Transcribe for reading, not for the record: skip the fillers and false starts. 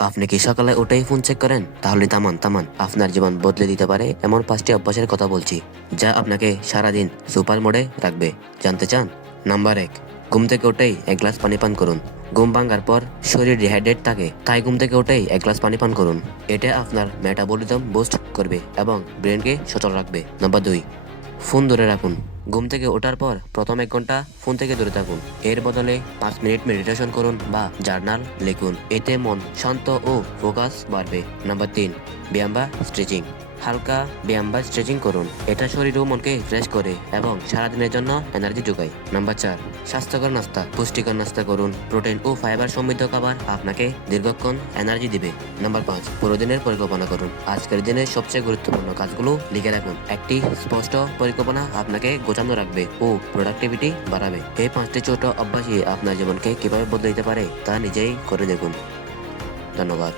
আপনি কি সকালে উঠেই ফোন চেক করেন? তাহলে থামান থামান, আপনার জীবন বদলে দিতে পারে এমন 5টি অভ্যাসের কথা বলছি, যা আপনাকে সারাদিন সুপার মোডে রাখবে। জানতে চান? নাম্বার 1, ঘুম থেকে উঠেই এক গ্লাস পানি পান করুন। ঘুম ভাঙার পর শরীর ডিহাইড্রেট থাকে, তাই ঘুম থেকে উঠেই এক গ্লাস পানি পান করুন। এটা আপনার মেটাবলিজম বুস্ট করবে এবং ব্রেনকে সচল রাখবে। নাম্বার 2, ফোন দূরে রাখুন। ঘুম থেকে ওঠার পর প্রথম 1 ঘন্টা ফোন থেকে দূরে থাকুন। এর বদলে 5 মিনিট মেডিটেশন করুন বা জার্নাল লিখুন। এতে মন শান্ত ও ফোকাস বাড়বে। নাম্বার 3, ব্যায়াম বা স্ট্রেচিং। হালকা ব্যায়াম বা স্ট্রেচিং করুন। এটা শরীর ও মনকে ফ্রেশ করে এবং সারাদিনের জন্য এনার্জি যোগায়। নাম্বার 4, স্বাস্থ্যকর নাস্তা। পুষ্টিকর নাস্তা করুন। প্রোটিন ও ফাইবার সমৃদ্ধ খাবার আপনাকে দীর্ঘক্ষণ এনার্জি দিবে। নাম্বার 5, পুরো দিনের পরিকল্পনা করুন। আজকের দিনের সবচেয়ে গুরুত্বপূর্ণ কাজগুলো লিখে রাখুন। একটি স্পষ্ট পরিকল্পনা আপনাকে গোছানো রাখবে ও প্রোডাক্টিভিটি বাড়াবে। এই 5টি ছোট অভ্যাসই আপনার জীবনকে কিভাবে বদলে দিতে পারে তা নিজেই করে দেখুন। ধন্যবাদ।